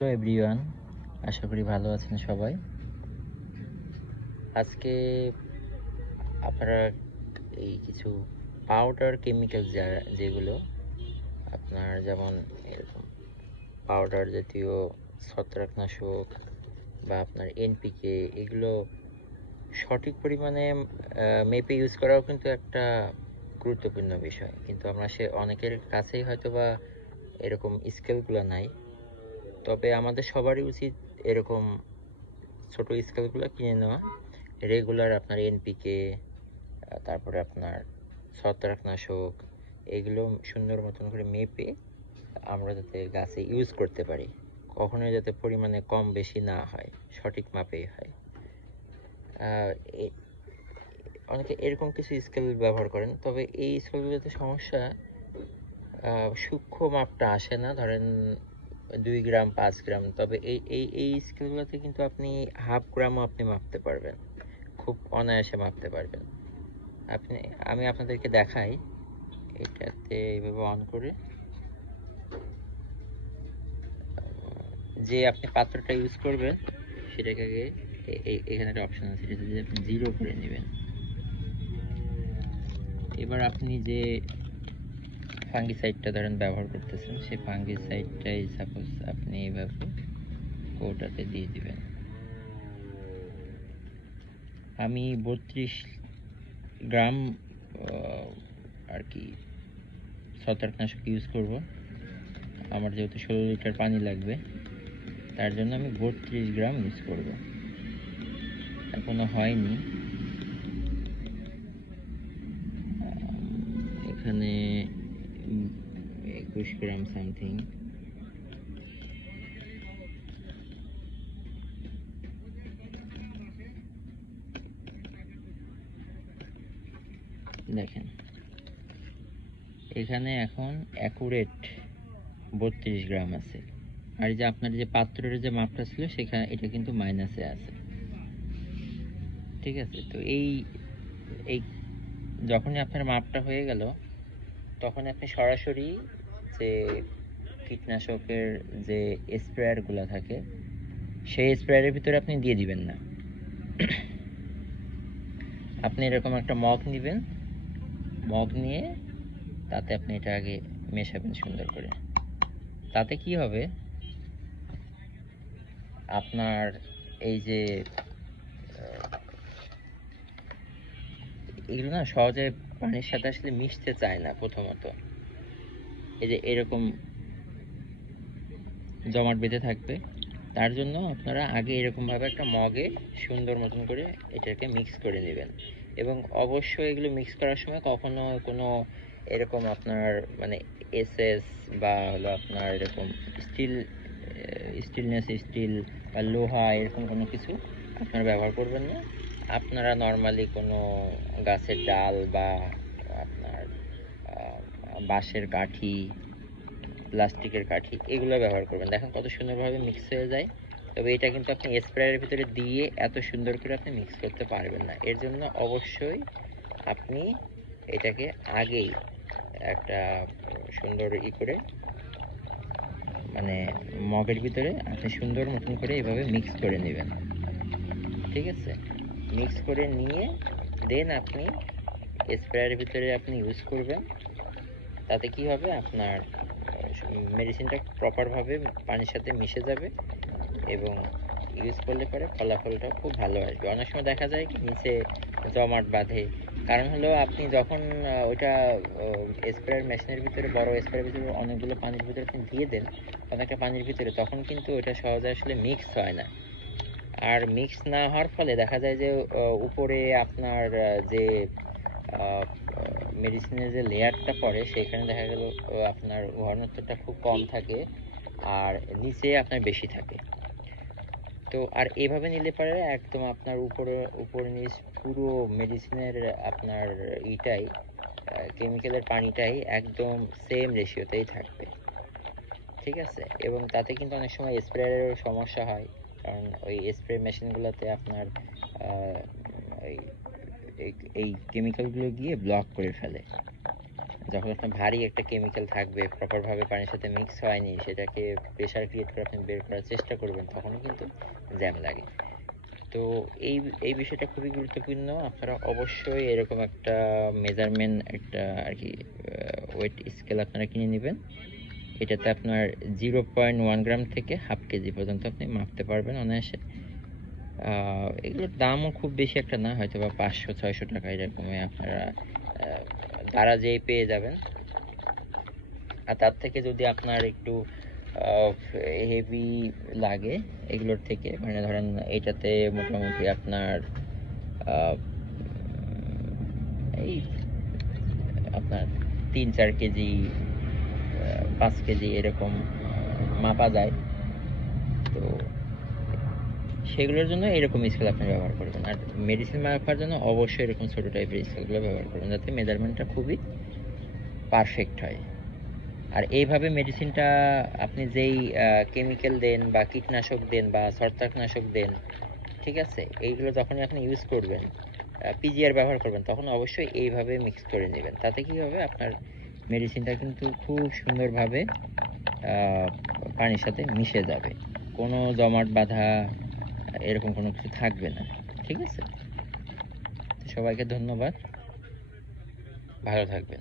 Hello everyone আশা করি ভালো আছেন সবাই। আজকে আপনারা এই কিছু পাউডার কেমিক্যাল যা, যেগুলো আপনার যেমন এরকম পাউডার জাতীয় ছত্রাকনাশক বা আপনার এনপিকে এগুলো সঠিক পরিমাণে মেপে ইউজ করাও কিন্তু একটা গুরুত্বপূর্ণ বিষয়। কিন্তু আমরা সে অনেকের কাছেই হয়তো বা এরকম স্কেলগুলো নাই। তবে আমাদের সবারই উচিত এরকম ছোট স্কেলগুলো কিনে নেওয়া। রেগুলার আপনার এনপিকে তারপরে আপনার ছত্রাকনাশক, এগুলো সুন্দর মতন করে মেপে আমরা যাতে গাছে ইউজ করতে পারি। কখনোই যাতে পরিমাণে কম বেশি না হয়, সঠিক মাপেই হয়। অনেকে এরকম কিছু স্কেল ব্যবহার করেন, তবে এই স্কেলগুলোতে সমস্যা সূক্ষ্ম মাপটা আসে না। ধরেন দুই গ্রাম, পাঁচ গ্রাম, তবে এই এই এই স্কেলগুলোতে কিন্তু আপনি হাফ গ্রামও আপনি মাপতে পারবেন। খুব অনায়াসে মাপতে পারবেন। আপনি, আমি আপনাদেরকে দেখাই। এটাতে এইভাবে অন করে, যে আপনি পাত্রটা ইউজ করবেন, সেটাকে আগে এখানে একটা অপশন আছে সেটা যদি আপনি জিরো করে নেবেন। এবার আপনি যে ফাঙ্গিসাইডটা ধরেন ব্যবহার করতেছেন, সেই ফাঙ্গিসাইডটাই সাপোজ আপনি এইভাবে ওটাতে দিয়ে দিবেন। আমি বত্রিশ গ্রাম আর কি ছত্রাকনাশক ইউজ করব। আমার যেহেতু ষোলো লিটার পানি লাগবে, তার জন্য আমি বত্রিশ গ্রাম ইউজ করব। এখনও হয়নি। এখানে একুশ গ্রাম সামথিং দেখেন। এখানে এখন অ্যাকুরেট বত্রিশ গ্রাম আছে। আর যে আপনার যে পাত্রের যে মাপটা ছিল, সেখানে এটা কিন্তু মাইনাসে আছে। ঠিক আছে? তো এই এই যখনই আপনার মাপটা হয়ে গেল তখন আপনি সরাসরি যে কীটনাশকের যে স্প্রেয়ারগুলো থাকে, সেই স্প্রেয়ারের ভিতরে আপনি দিয়ে দিবেন না। আপনি এরকম একটা মগ নেবেন, মগ নিয়ে তাতে আপনি এটা আগে মেশাবেন সুন্দর করে। তাতে কি হবে? আপনার এই যে এগুলো না সহজে পানির সাথে আসলে মিশতে চায় না প্রথমত। এই যে এরকম জমাট বেঁধে থাকবে, তার জন্য আপনারা আগে এরকমভাবে একটা মগে সুন্দর মতন করে এটাকে মিক্স করে নেবেন। এবং অবশ্যই এগুলো মিক্স করার সময় কখনো কোনো এরকম আপনার মানে এসএস বা হলো আপনার এরকম স্টিল স্টিলনেস স্টিল বা লোহা এরকম কোনো কিছু আপনারা ব্যবহার করবেন না। আপনারা নর্মালি কোনো গাছের ডাল বা আপনার বাঁশের কাঠি, প্লাস্টিকের কাঠি এগুলো ব্যবহার করবেন। দেখেন কত সুন্দরভাবে মিক্স হয়ে যায়। তবে এটা কিন্তু আপনি স্প্রেয়ারের ভিতরে দিয়ে এত সুন্দর করে আপনি মিক্স করতে পারবেন না। এর জন্য অবশ্যই আপনি এটাকে আগেই একটা সুন্দর ই করে মানে মগের ভিতরে আপনি সুন্দর মতন করে এভাবে মিক্স করে নেবেন। ঠিক আছে? মিক্স করে নিয়ে দেন আপনি স্প্রেয়ারের ভিতরে আপনি ইউজ করবেন। তাতে কি হবে? আপনার মেডিসিনটা প্রপারভাবে পানির সাথে মিশে যাবে এবং ইউজ করলে পরে ফলাফলটা খুব ভালো আসবে। অনেক সময় দেখা যায় কি, নিচে জমাট বাঁধে। কারণ হলো আপনি যখন ওইটা স্প্রেয়ার মেশিনের ভিতরে, বড় স্প্রেয়ার ভিতরে অনেকগুলো পানির ভিতরে আপনি দিয়ে দেন, অনেকটা পানির ভিতরে, তখন কিন্তু ওটা সহজে আসলে মিক্স হয় না। আর মিক্স না হওয়ার ফলে দেখা যায় যে উপরে আপনার যে মেডিসিনের যে লেয়ারটা পড়ে, সেখানে দেখা গেল আপনার ঘনত্বটা খুব কম থাকে আর নিচে আপনার বেশি থাকে। তো আর এভাবে নিলে পারে একদম আপনার উপরে, উপর নিচ পুরো মেডিসিনের আপনার ইটাই কেমিক্যালের পানিটাই একদম সেম রেশিওতেই থাকবে। ঠিক আছে? এবং তাতে কিন্তু অনেক সময় স্প্রেয়ারেরও সমস্যা হয়। কারণ ওই স্প্রে মেশিনগুলোতে আপনার ওই, এই- এই কেমিক্যালগুলো গিয়ে ব্লক করে ফেলে। যখন আপনার ভারী একটা কেমিক্যাল থাকবে প্রপারভাবে পানির সাথে মিক্স হয়নি, সেটাকে প্রেশার ক্রিয়েট করে আপনি বের করার চেষ্টা করবেন, তখনও কিন্তু জ্যাম লাগে। তো এই এই বিষয়টা খুবই গুরুত্বপূর্ণ। আপনারা অবশ্যই এরকম একটা মেজারমেন্ট একটা আর কি ওয়েট স্কেল আপনারা কিনে নেবেন। এটাতে আপনার জিরো পয়েন্ট ওয়ান গ্রাম থেকে হাফ কেজি পর্যন্ত আপনি মাপতে পারবেন অনায়াসে। এগুলোর দামও খুব বেশি একটা না হয়তো বা পাঁচশো, ছয়শো টাকা এরকমই আপনারা তারা যেই পেয়ে যাবেন। আর তার থেকে যদি আপনার একটু হেভি লাগে এগুলোর থেকে মানে ধরেন এটাতে মোটামুটি আপনার এই আপনার তিন চার কেজি পাঁচ কেজি এরকম মাপা যায়। তো সেগুলোর জন্য এরকম স্কেল আপনি ব্যবহার করবেন। আর মেডিসিন মাপার জন্য অবশ্যই এরকম ছোট টাইপের স্কেলগুলো ব্যবহার করবেন যাতে মেজারমেন্টটা খুবই পারফেক্ট হয়। আর এইভাবে মেডিসিনটা আপনি যেই কেমিক্যাল দেন বা কীটনাশক দেন বা ছত্রাকনাশক দেন, ঠিক আছে? এইগুলো যখনই আপনি ইউজ করবেন পিজিআর ব্যবহার করবেন, তখন অবশ্যই এইভাবে মিক্স করে নেবেন। তাতে কি হবে? আপনার মেডিসিনটা কিন্তু খুব সুন্দরভাবে পানির সাথে মিশে যাবে। কোনো জমাট বাঁধা, এরকম কোনো কিছু থাকবে না। ঠিক আছে? সবাইকে ধন্যবাদ। ভালো থাকবেন।